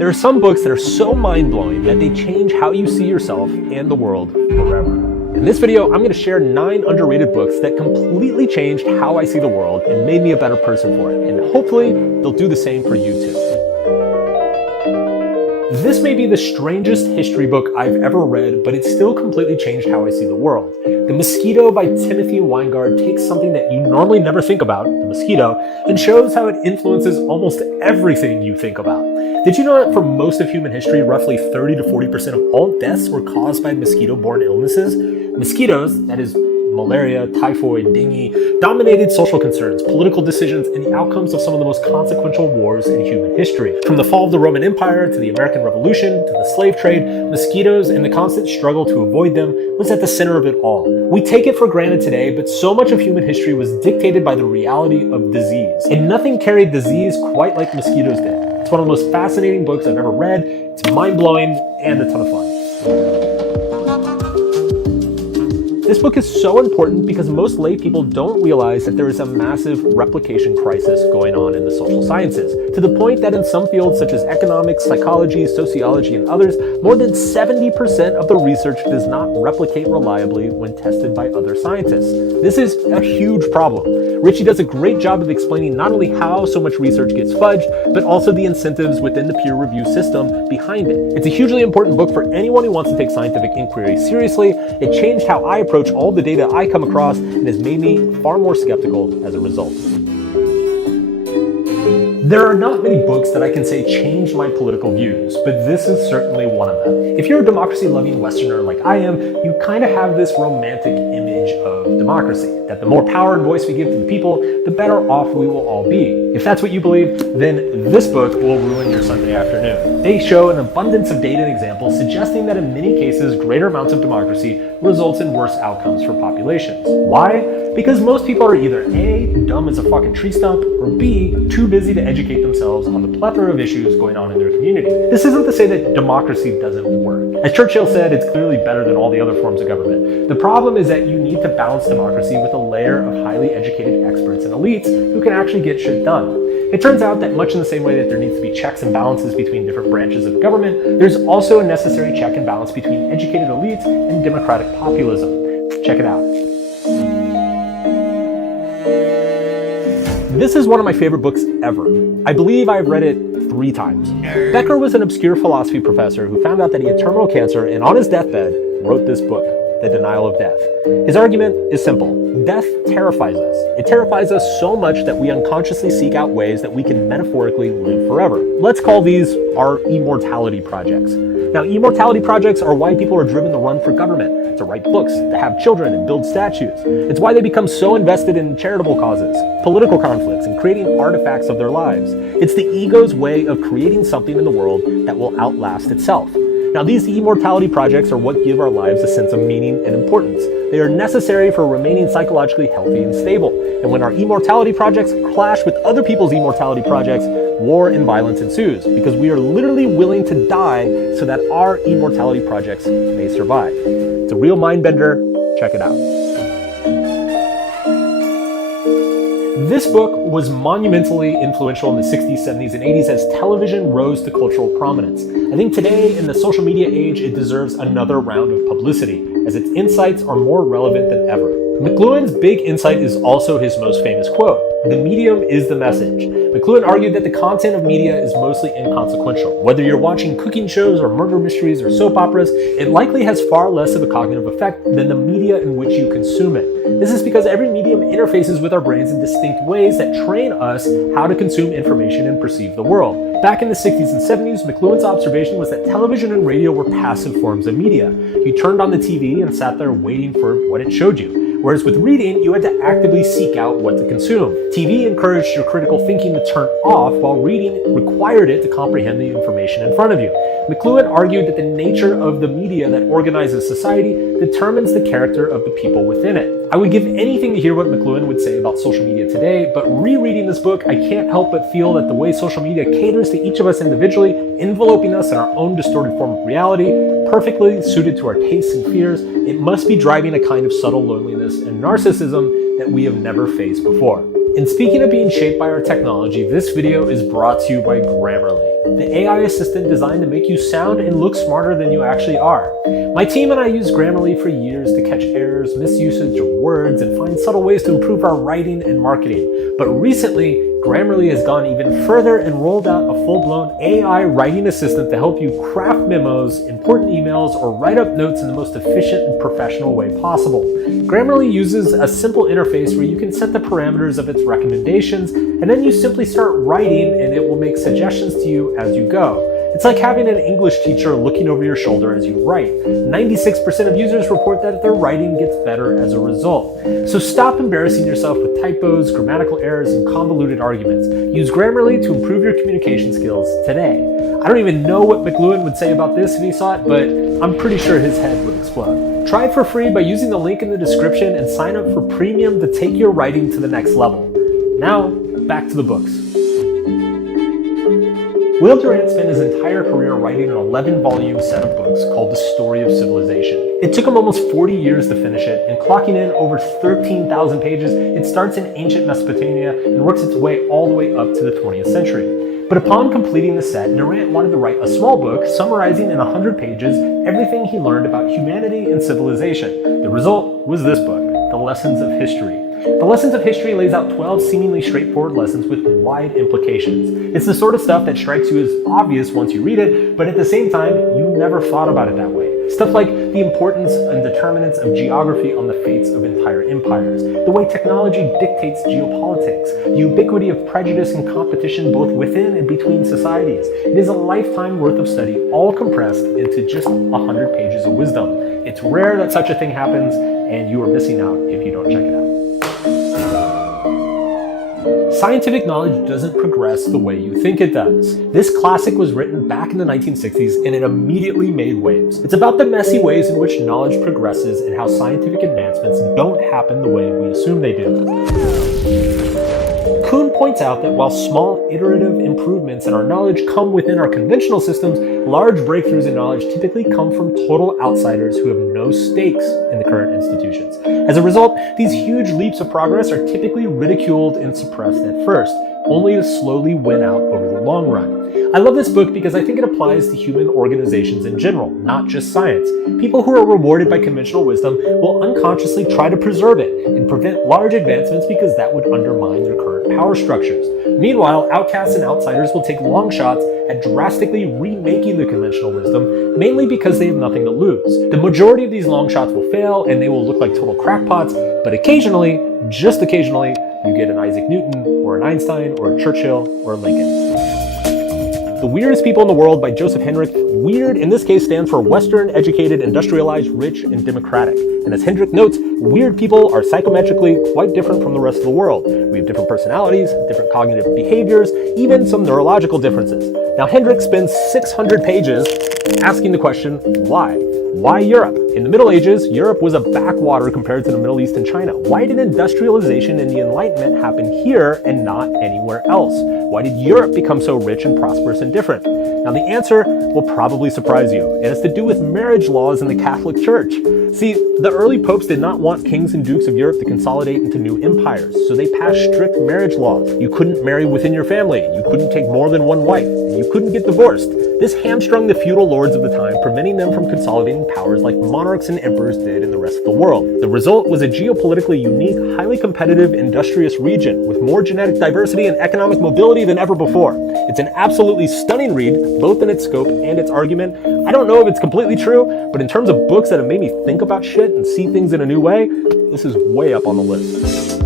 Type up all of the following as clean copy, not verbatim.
There are some books that are so mind-blowing that they change how you see yourself and the world forever. In this video, I'm going to share 9 underrated books that completely changed how I see the world and made me a better person for it. And hopefully, they'll do the same for you too. This may be the strangest history book I've ever read, but it still completely changed how I see the world. The Mosquito by Timothy Winegard takes something that you normally never think about, the mosquito, and shows how it influences almost everything you think about. Did you know that for most of human history, roughly 30 to 40% of all deaths were caused by mosquito-borne illnesses? Mosquitoes, that is malaria, typhoid, dengue, dominated social concerns, political decisions, and the outcomes of some of the most consequential wars in human history. From the fall of the Roman Empire to the American Revolution to the slave trade, mosquitoes and the constant struggle to avoid them was at the center of it all. We take it for granted today, but so much of human history was dictated by the reality of disease. And nothing carried disease quite like mosquitoes did. It's one of the most fascinating books I've ever read. It's mind-blowing and a ton of fun. This book is so important because most lay people don't realize that there is a massive replication crisis going on in the social sciences, to the point that in some fields such as economics, psychology, sociology, and others, more than 70% of the research does not replicate reliably when tested by other scientists. This is a huge problem. Ritchie does a great job of explaining not only how so much research gets fudged, but also the incentives within the peer review system behind it. It's a hugely important book for anyone who wants to take scientific inquiry seriously. It changed how I approach all the data I come across and has made me far more skeptical as a result. There are not many books that I can say changed my political views, but this is certainly one of them. If you're a democracy-loving Westerner like I am, you kind of have this romantic image of democracy, that the more power and voice we give to the people, the better off we will all be. If that's what you believe, then this book will ruin your Sunday afternoon. They show an abundance of data and examples suggesting that in many cases, greater amounts of democracy results in worse outcomes for populations. Why? Because most people are either A, dumb as a fucking tree stump, or B, too busy to educate themselves on the plethora of issues going on in their community. This isn't to say that democracy doesn't work. As Churchill said, it's clearly better than all the other forms of government. The problem is that you need to balance democracy with a layer of highly educated experts and elites who can actually get shit done. It turns out that much in the same way that there needs to be checks and balances between different branches of government, there's also a necessary check and balance between educated elites and democratic populism. Check it out. This is one of my favorite books ever. I believe I've read it 3 times. Becker was an obscure philosophy professor who found out that he had terminal cancer and on his deathbed wrote this book, The Denial of Death. His argument is simple. Death terrifies us. It terrifies us so much that we unconsciously seek out ways that we can metaphorically live forever. Let's call these our immortality projects. Now, immortality projects are why people are driven to run for government, to write books, to have children, and build statues. It's why they become so invested in charitable causes, political conflicts, and creating artifacts of their lives. It's the ego's way of creating something in the world that will outlast itself. Now, these immortality projects are what give our lives a sense of meaning and importance. They are necessary for remaining psychologically healthy and stable. And when our immortality projects clash with other people's immortality projects, war and violence ensues, because we are literally willing to die so that our immortality projects may survive. It's a real mind bender. Check it out. This book was monumentally influential in the 60s, 70s, and 80s as television rose to cultural prominence. I think today, in the social media age, it deserves another round of publicity, as its insights are more relevant than ever. McLuhan's big insight is also his most famous quote: "The medium is the message." McLuhan argued that the content of media is mostly inconsequential. Whether you're watching cooking shows or murder mysteries or soap operas, it likely has far less of a cognitive effect than the media in which you consume it. This is because every medium interfaces with our brains in distinct ways that train us how to consume information and perceive the world. Back in the 60s and 70s, McLuhan's observation was that television and radio were passive forms of media. You turned on the TV and sat there waiting for what it showed you. Whereas with reading, you had to actively seek out what to consume. TV encouraged your critical thinking to turn off, while reading required it to comprehend the information in front of you. McLuhan argued that the nature of the media that organizes society determines the character of the people within it. I would give anything to hear what McLuhan would say about social media today, but rereading this book, I can't help but feel that the way social media caters to each of us individually, enveloping us in our own distorted form of reality, perfectly suited to our tastes and fears, it must be driving a kind of subtle loneliness and narcissism that we have never faced before. And speaking of being shaped by our technology, this video is brought to you by Grammarly. the AI assistant designed to make you sound and look smarter than you actually are. My team and I used Grammarly for years to catch errors, misusage of words, and find subtle ways to improve our writing and marketing. But recently, Grammarly has gone even further and rolled out a full-blown AI writing assistant to help you craft memos, important emails, or write up notes in the most efficient and professional way possible. Grammarly uses a simple interface where you can set the parameters of its recommendations, and then you simply start writing and it will make suggestions to you as you go. It's like having an English teacher looking over your shoulder as you write. 96% of users report that their writing gets better as a result. So stop embarrassing yourself with typos, grammatical errors, and convoluted arguments. Use Grammarly to improve your communication skills today. I don't even know what McLuhan would say about this if he saw it, but I'm pretty sure his head would explode. Try it for free by using the link in the description and sign up for Premium to take your writing to the next level. Now, back to the books. Durant spent his entire career writing an 11-volume set of books called The Story of Civilization. It took him almost 40 years to finish it, and clocking in over 13,000 pages, it starts in ancient Mesopotamia and works its way all the way up to the 20th century. But upon completing the set, Durant wanted to write a small book summarizing in 100 pages everything he learned about humanity and civilization. The result was this book, The Lessons of History. The Lessons of History lays out 12 seemingly straightforward lessons with wide implications. It's the sort of stuff that strikes you as obvious once you read it, but at the same time, you never thought about it that way. Stuff like the importance and determinants of geography on the fates of entire empires, the way technology dictates geopolitics, the ubiquity of prejudice and competition both within and between societies. It is a lifetime worth of study, all compressed into just 100 pages of wisdom. It's rare that such a thing happens, and you are missing out if you don't check it out. Scientific knowledge doesn't progress the way you think it does. This classic was written back in the 1960s and it immediately made waves. It's about the messy ways in which knowledge progresses and how scientific advancements don't happen the way we assume they do. Kuhn points out that while small iterative improvements in our knowledge come within our conventional systems, large breakthroughs in knowledge typically come from total outsiders who have no stakes in the current institutions. As a result, these huge leaps of progress are typically ridiculed and suppressed at first, only to slowly win out over the long run. I love this book because I think it applies to human organizations in general, not just science. People who are rewarded by conventional wisdom will unconsciously try to preserve it and prevent large advancements because that would undermine their current power structures. Meanwhile, outcasts and outsiders will take long shots at drastically remaking the conventional wisdom, mainly because they have nothing to lose. The majority of these long shots will fail and they will look like total crackpots, but occasionally, just occasionally, you get an Isaac Newton, or an Einstein, or a Churchill, or a Lincoln. The Weirdest People in the World by Joseph Henrich. Weird in this case stands for Western, educated, industrialized, rich, and democratic. And as Henrich notes, weird people are psychometrically quite different from the rest of the world. We have different personalities, different cognitive behaviors, even some neurological differences. Now Henrich spends 600 pages asking the question, why? Why Europe? In the Middle Ages, Europe was a backwater compared to the Middle East and China. Why did industrialization and the Enlightenment happen here and not anywhere else? Why did Europe become so rich and prosperous and different? Now the answer will probably surprise you. It has to do with marriage laws in the Catholic Church. See, the early popes did not want kings and dukes of Europe to consolidate into new empires, so they passed strict marriage laws. You couldn't marry within your family, you couldn't take more than one wife, and you couldn't get divorced. This hamstrung the feudal lords of the time, preventing them from consolidating powers like monarchs and emperors did in the rest of the world. The result was a geopolitically unique, highly competitive, industrious region with more genetic diversity and economic mobility than ever before. It's an absolutely stunning read, both in its scope and its argument. I don't know if it's completely true, but in terms of books that have made me think about shit and see things in a new way, this is way up on the list.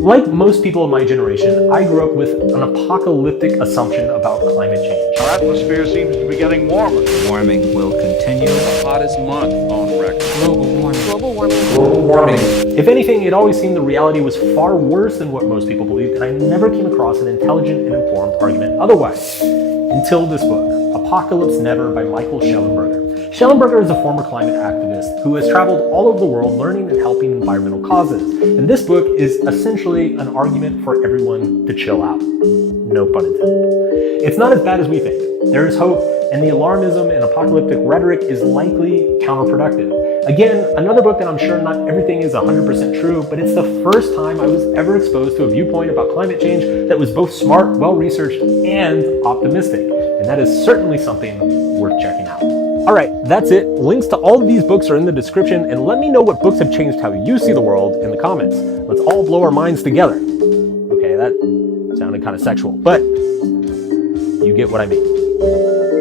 Like most people of my generation, I grew up with an apocalyptic assumption about climate change. Our atmosphere seems to be getting warmer. Warming will continue. The hottest month on record. Global warming. Global warming. Global warming. If anything, it always seemed the reality was far worse than what most people believed, and I never came across an intelligent and informed argument otherwise. Until this book, Apocalypse Never by Michael Shellenberger. Shellenberger is a former climate activist who has traveled all over the world learning and helping environmental causes. And this book is essentially an argument for everyone to chill out. No pun intended. It's not as bad as we think. There is hope, and the alarmism and apocalyptic rhetoric is likely counterproductive. Again, another book that I'm sure not everything is 100% true, but it's the first time I was ever exposed to a viewpoint about climate change that was both smart, well-researched, and optimistic. And that is certainly something worth checking out. All right, that's it. Links to all of these books are in the description, and let me know what books have changed how you see the world in the comments. Let's all blow our minds together. Okay, that sounded kind of sexual, but you get what I mean.